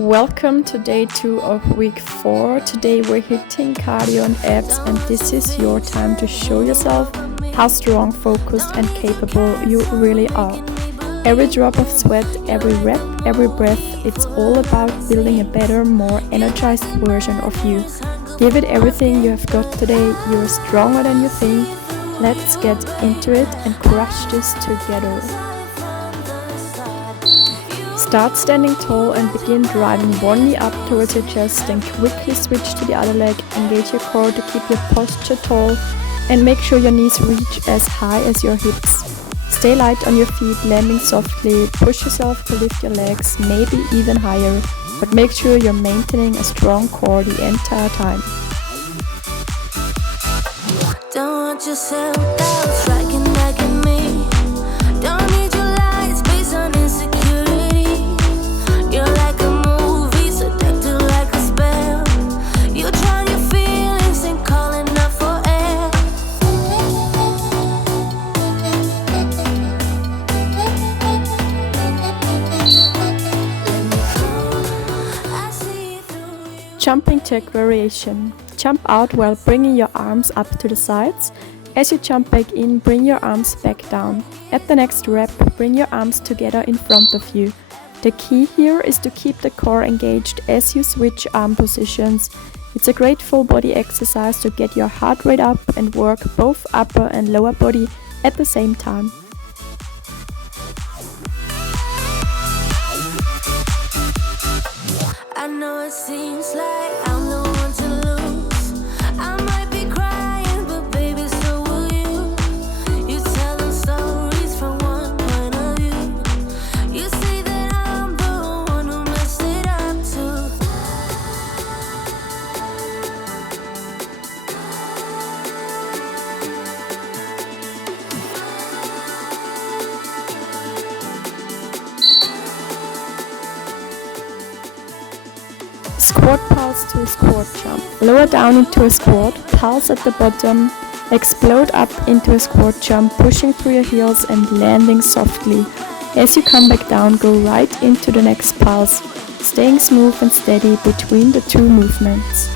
Welcome to day 2 of week 4. Today we're hitting cardio and abs, and this is your time to show yourself how strong, focused and capable you really are. Every drop of sweat, every rep, every breath, it's all about building a better, more energized version of you. Give it everything you have got today. You're stronger than you think. Let's get into it and crush this together. Start standing tall and begin driving one knee up towards your chest, then quickly switch to the other leg. Engage your core to keep your posture tall and make sure your knees reach as high as your hips. Stay light on your feet, landing softly. Push yourself to lift your legs, maybe even higher, but make sure you're maintaining a strong core the entire time. Don't want yourself out striking back at me. Don't need your lies based on insecurity. You're like a movie, seductive like a spell. You drown your feelings and calling out for air. I see through you. Jumping jack variation. Jump out while bringing your arms up to the sides. As you jump back in, bring your arms back down. At the next rep, bring your arms together in front of you. The key here is to keep the core engaged as you switch arm positions. It's a great full body exercise to get your heart rate up and work both upper and lower body at the same time. I know it seems like I'm the one to lose. I might be crying, but baby, so will you. You tell them stories from one point of view. You say that I'm the one who messed it up too. Squat pulse to a squat jump. Lower down into a squat, pulse at the bottom, explode up into a squat jump, pushing through your heels and landing softly. As you come back down, go right into the next pulse, staying smooth and steady between the two movements.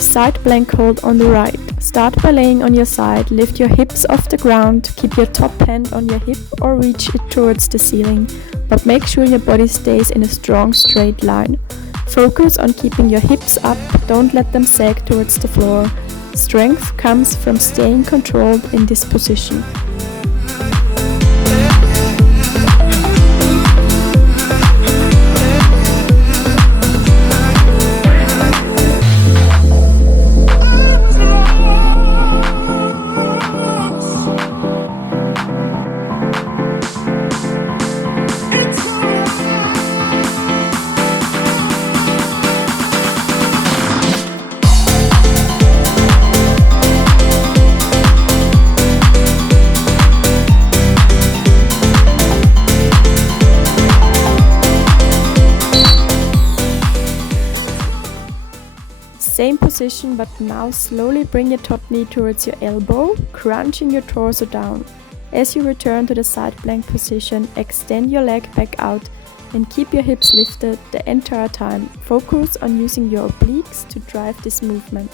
Side plank hold on the right. Start by laying on your side, lift your hips off the ground, keep your top hand on your hip or reach it towards the ceiling, but make sure your body stays in a strong straight line. Focus on keeping your hips up, don't let them sag towards the floor. Strength comes from staying controlled in this position. Same position, but now slowly bring your top knee towards your elbow, crunching your torso down. As you return to the side plank position, extend your leg back out and keep your hips lifted the entire time. Focus on using your obliques to drive this movement.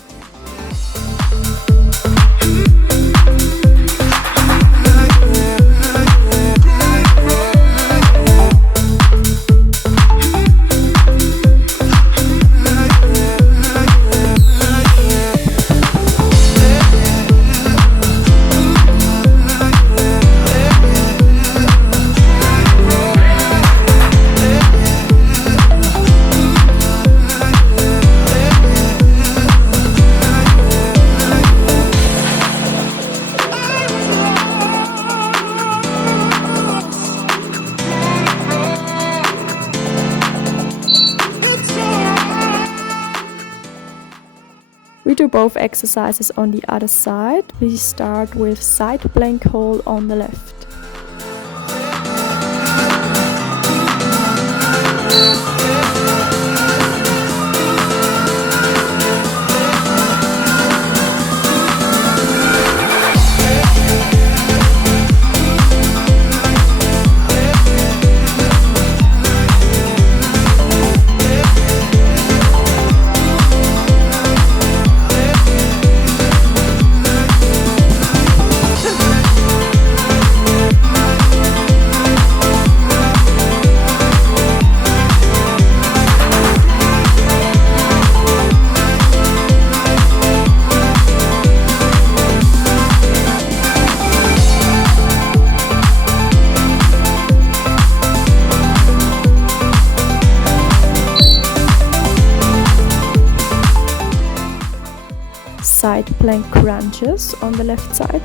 do both exercises on the other side. We start with side plank hold on the left. Side plank crunches on the left side.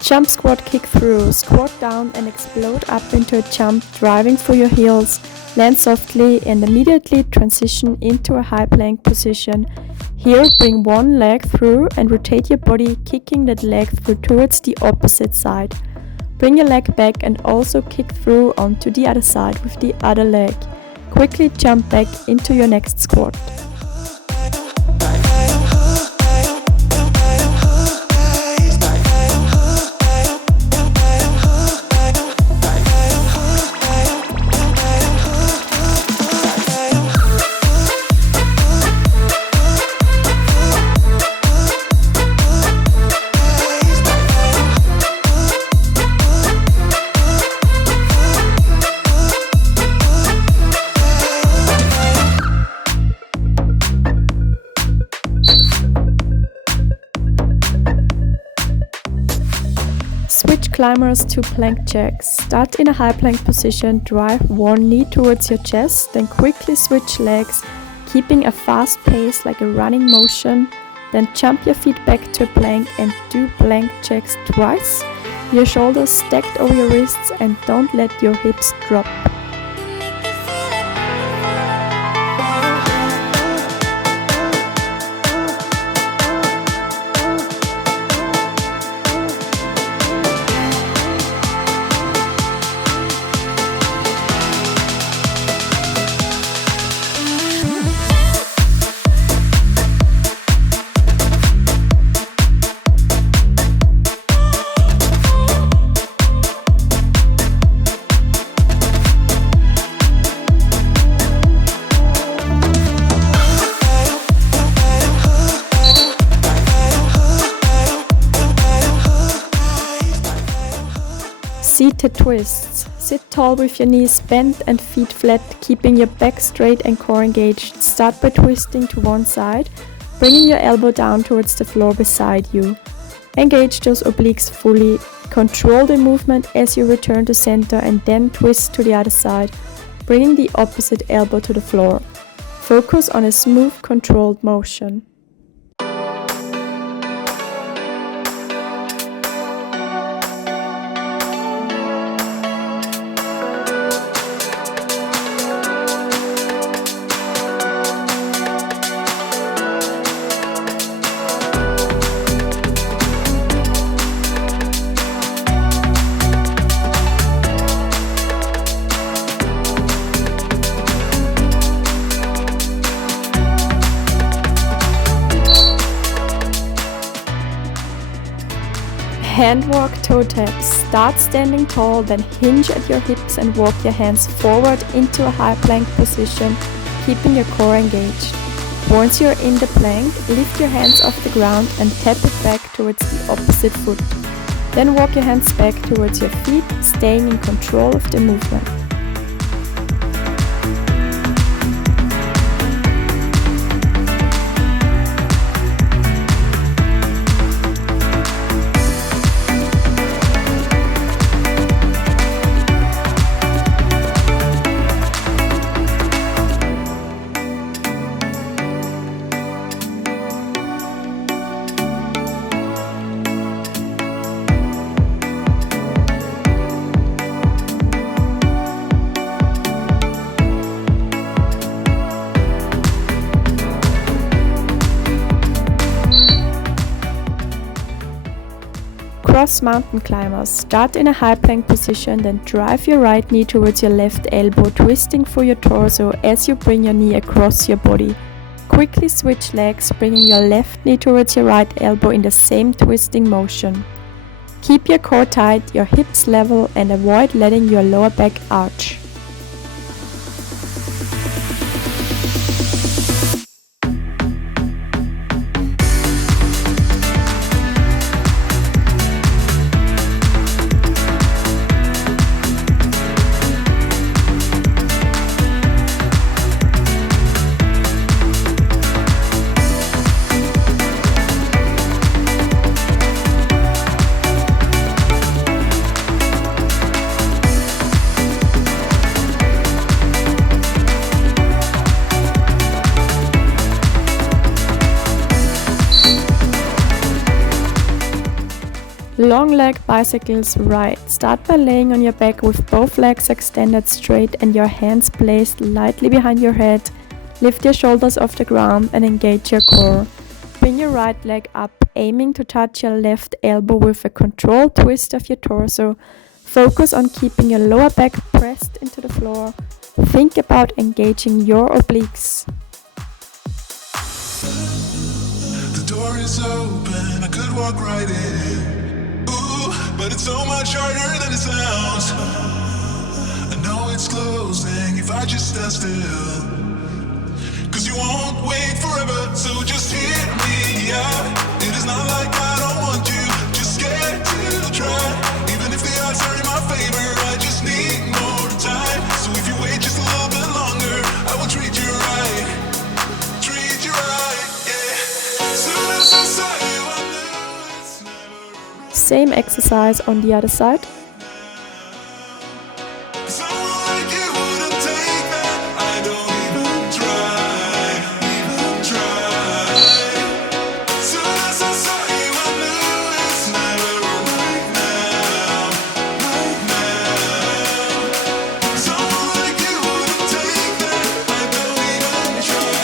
Jump squat kick through, squat down and explode up into a jump, driving through your heels, land softly and immediately transition into a high plank position. Here bring one leg through and rotate your body, kicking that leg through towards the opposite side. Bring your leg back and also kick through onto the other side with the other leg. Quickly jump back into your next squat. Switch climbers to plank jacks. Start in a high plank position, drive one knee towards your chest, then quickly switch legs, keeping a fast pace like a running motion. Then jump your feet back to a plank and do plank jacks twice. Your shoulders stacked over your wrists and don't let your hips drop. Seated twists. Sit tall with your knees bent and feet flat, keeping your back straight and core engaged. Start by twisting to one side, bringing your elbow down towards the floor beside you. Engage those obliques fully. Control the movement as you return to center and then twist to the other side, bringing the opposite elbow to the floor. Focus on a smooth, controlled motion. Hand walk toe taps. Start standing tall, then hinge at your hips and walk your hands forward into a high plank position, keeping your core engaged. Once you're in the plank, lift your hands off the ground and tap it back towards the opposite foot. Then walk your hands back towards your feet, staying in control of the movement. Cross mountain climbers. Start in a high plank position, then drive your right knee towards your left elbow, twisting for your torso as you bring your knee across your body. Quickly switch legs, bringing your left knee towards your right elbow in the same twisting motion. Keep your core tight, your hips level, and avoid letting your lower back arch. Long leg bicycles right. Start by laying on your back with both legs extended straight and your hands placed lightly behind your head. Lift your shoulders off the ground and engage your core. Bring your right leg up, aiming to touch your left elbow with a controlled twist of your torso. Focus on keeping your lower back pressed into the floor. Think about engaging your obliques. The door is open, I could walk right in. But it's so much harder than it sounds. I know it's closing if I just stand still. Cause you won't wait forever, so just hear me out. It is not like I don't want you, just scared to try. Even if the odds are in my favor, I just need more time. So if you wait just a little bit longer, I will treat you right. Treat you right, yeah. Soon as I saw you, I knew it's never. Same exercise on the other side. Someone like you wouldn't take that. I don't even try. Soon as I saw you, I knew it's never right now. Someone like you wouldn't take that. I don't even try.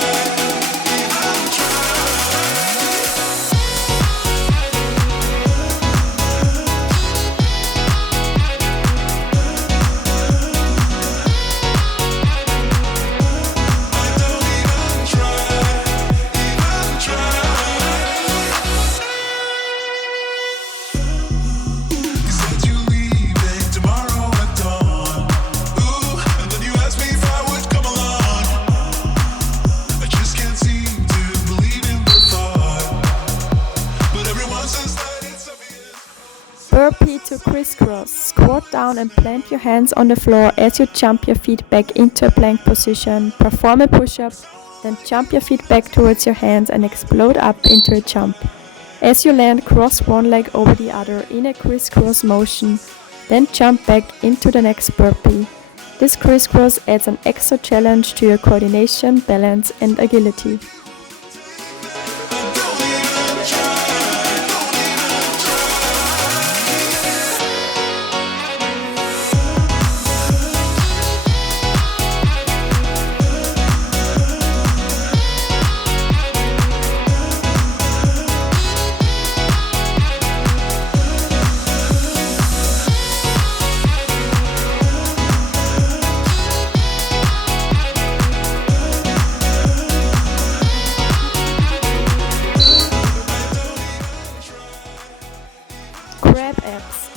You said you leaving tomorrow at dawn. Ooh, and then you asked me if I would come along. I just can't seem to believe in the thought. But everyone says that it's obvious. Burpee to crisscross. Squat down and plant your hands on the floor as you jump your feet back into a plank position. Perform a push-up, then jump your feet back towards your hands and explode up into a jump. As you land, cross one leg over the other in a crisscross motion, then jump back into the next burpee. This crisscross adds an extra challenge to your coordination, balance and agility.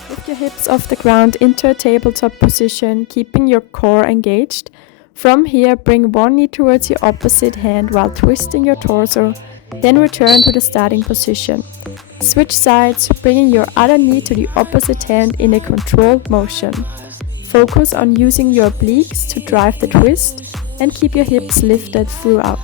Lift your hips off the ground into a tabletop position, keeping your core engaged. From here, bring one knee towards your opposite hand while twisting your torso, then return to the starting position. Switch sides, bringing your other knee to the opposite hand in a controlled motion. Focus on using your obliques to drive the twist and keep your hips lifted throughout.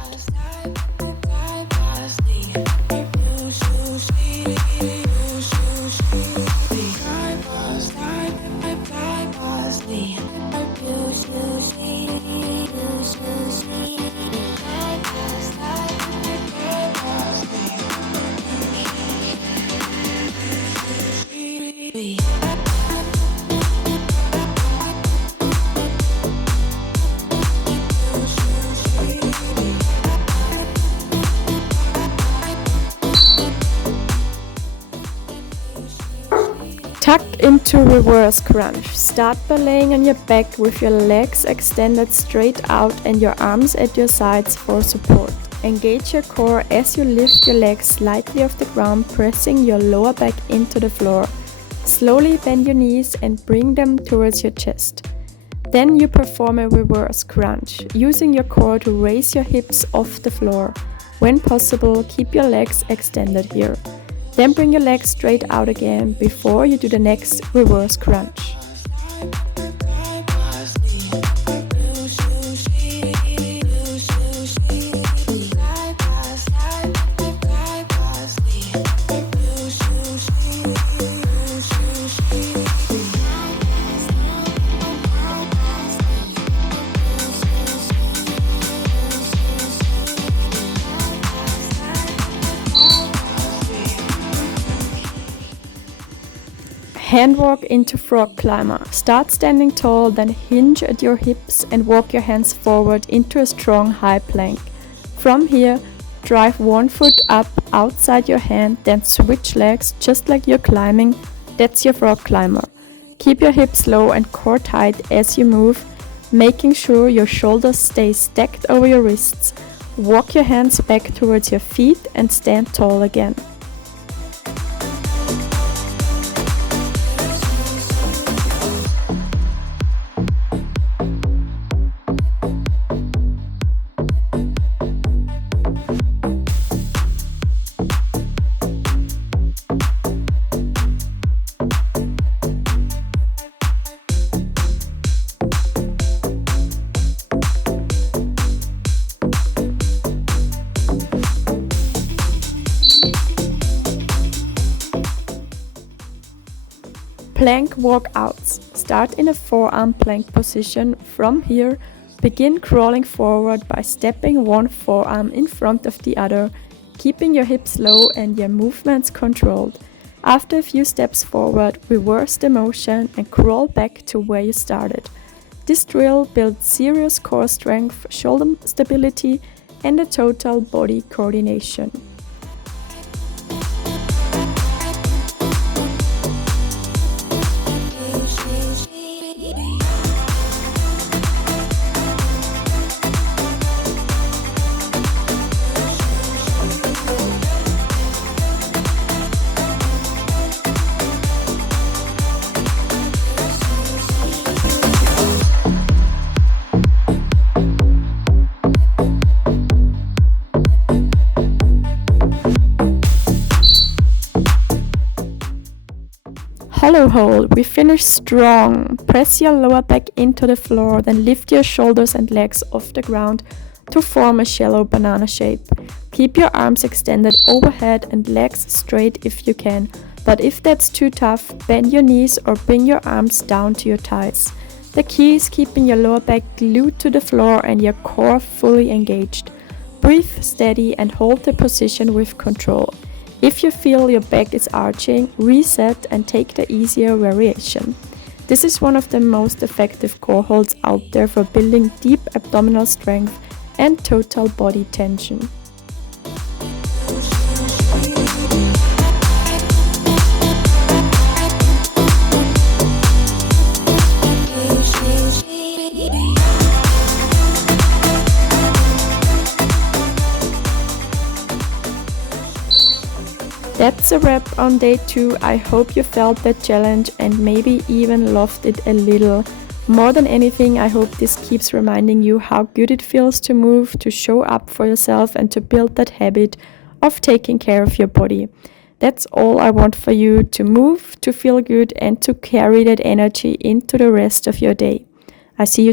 Tuck into reverse crunch. Start by laying on your back with your legs extended straight out and your arms at your sides for support. Engage your core as you lift your legs slightly off the ground, pressing your lower back into the floor. Slowly bend your knees and bring them towards your chest. Then you perform a reverse crunch, using your core to raise your hips off the floor. When possible, keep your legs extended here. Then bring your legs straight out again before you do the next reverse crunch. Hand walk into frog climber. Start standing tall, then hinge at your hips and walk your hands forward into a strong high plank. From here, drive one foot up outside your hand, then switch legs just like you're climbing. That's your frog climber. Keep your hips low and core tight as you move, making sure your shoulders stay stacked over your wrists. Walk your hands back towards your feet and stand tall again. Plank walkouts. Start in a forearm plank position. From here, begin crawling forward by stepping one forearm in front of the other, keeping your hips low and your movements controlled. After a few steps forward, reverse the motion and crawl back to where you started. This drill builds serious core strength, shoulder stability, and a total body coordination. Hollow hold. We finish strong. Press your lower back into the floor, then lift your shoulders and legs off the ground to form a shallow banana shape. Keep your arms extended overhead and legs straight if you can, but if that's too tough, bend your knees or bring your arms down to your thighs. The key is keeping your lower back glued to the floor and your core fully engaged. Breathe steady and hold the position with control. If you feel your back is arching, reset and take the easier variation. This is one of the most effective core holds out there for building deep abdominal strength and total body tension. That's a wrap on day 2. I hope you felt that challenge and maybe even loved it a little. More than anything, I hope this keeps reminding you how good it feels to move, to show up for yourself, and to build that habit of taking care of your body. That's all I want for you, to move, to feel good, and to carry that energy into the rest of your day. I see you